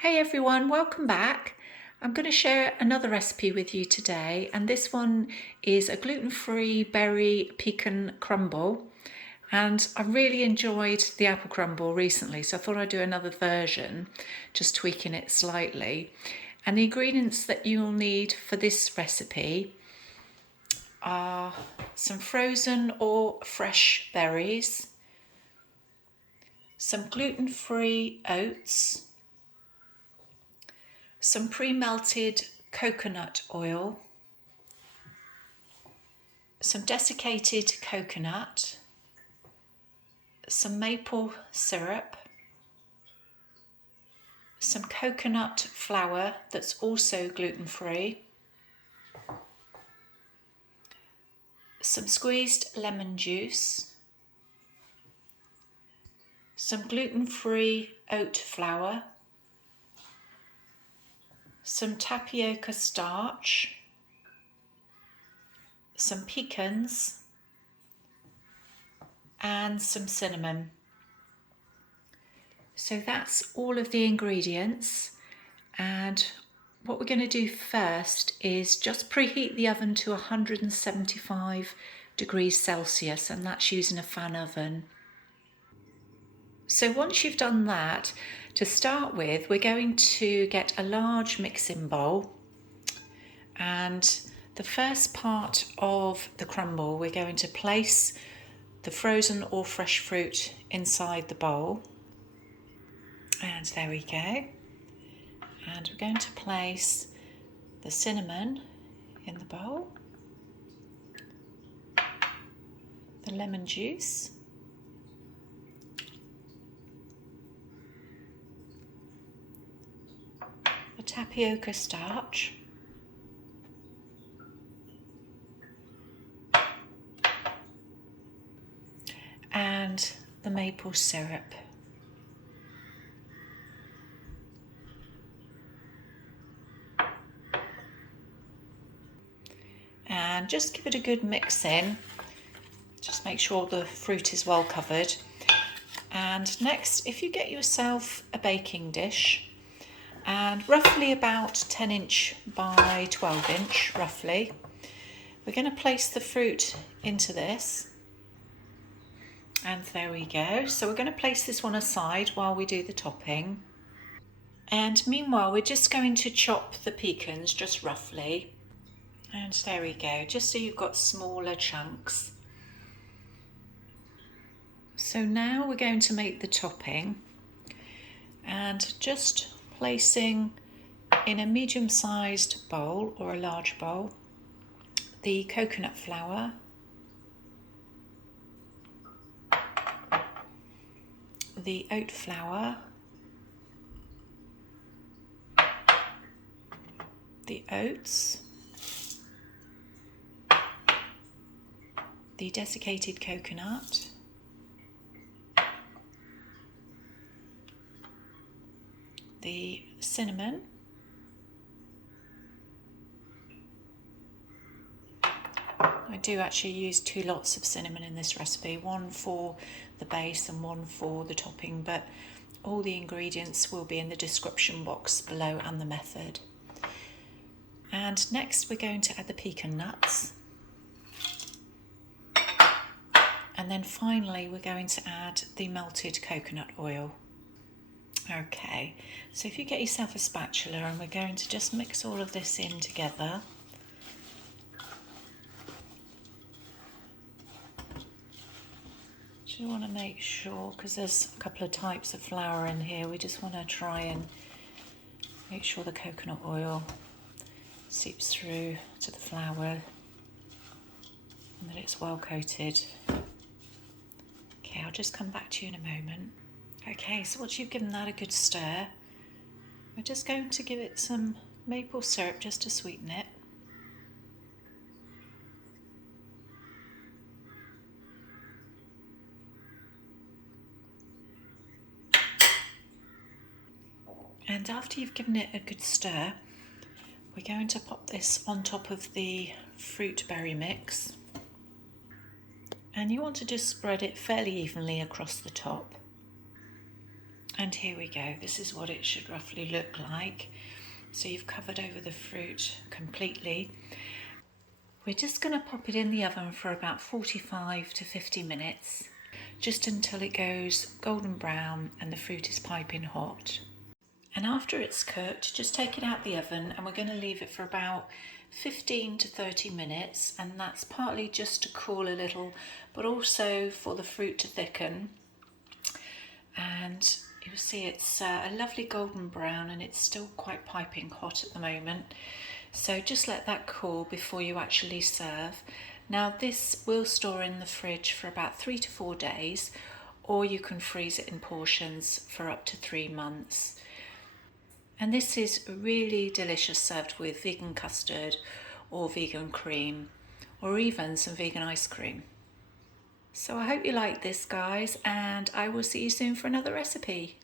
Hey everyone, welcome back. I'm going to share another recipe with you today, and this one is a gluten-free berry pecan crumble. And I really enjoyed the apple crumble recently, so I thought I'd do another version, just tweaking it slightly. And the ingredients that you'll need for this recipe are some frozen or fresh berries, some gluten-free oats, some pre-melted coconut oil, some desiccated coconut, some maple syrup, some coconut flour that's also gluten-free, some squeezed lemon juice, some gluten-free oat flour, some tapioca starch, some pecans, and some cinnamon. So that's all of the ingredients, and what we're going to do first is just preheat the oven to 175 degrees Celsius, and that's using a fan oven. So once you've done that, to start with, we're going to get a large mixing bowl, and the first part of the crumble, we're going to place the frozen or fresh fruit inside the bowl. And there we go. And we're going to place the cinnamon in the bowl, the lemon juice, the tapioca starch, and the maple syrup. And just give it a good mix in. Just make sure the fruit is well covered. And next, if you get yourself a baking dish, and roughly about 10" by 12" roughly, we're going to place the fruit into this. And there we go. So we're going to place this one aside while we do the topping. And meanwhile, we're just going to chop the pecans just roughly. And there we go, just so you've got smaller chunks. So now we're going to make the topping, and just placing in a medium-sized bowl or a large bowl the coconut flour, the oat flour, the oats, the desiccated coconut, the cinnamon, I do actually use 2 lots of cinnamon in this recipe, one for the base and one for the topping, but all the ingredients will be in the description box below and the method. And next we're going to add the pecan nuts. And then finally we're going to add the melted coconut oil. Okay, so if you get yourself a spatula, and we're going to just mix all of this in together. Just want to make sure, because there's a couple of types of flour in here, we just want to try and make sure the coconut oil seeps through to the flour and that it's well coated. Okay, I'll just come back to you in a moment. Okay, so once you've given that a good stir, we're just going to give it some maple syrup just to sweeten it. And after you've given it a good stir, we're going to pop this on top of the fruit berry mix. And you want to just spread it fairly evenly across the top. And here we go, this is what it should roughly look like. So you've covered over the fruit completely. We're just going to pop it in the oven for about 45 to 50 minutes, just until it goes golden brown and the fruit is piping hot. And after it's cooked, just take it out the oven and we're going to leave it for about 15 to 30 minutes, and that's partly just to cool a little, but also for the fruit to thicken. And you'll see it's a lovely golden brown and it's still quite piping hot at the moment. So just let that cool before you actually serve. Now this will store in the fridge for about 3 to 4 days, or you can freeze it in portions for up to 3 months. And this is really delicious served with vegan custard or vegan cream, or even some vegan ice cream. So I hope you like this, guys, and I will see you soon for another recipe.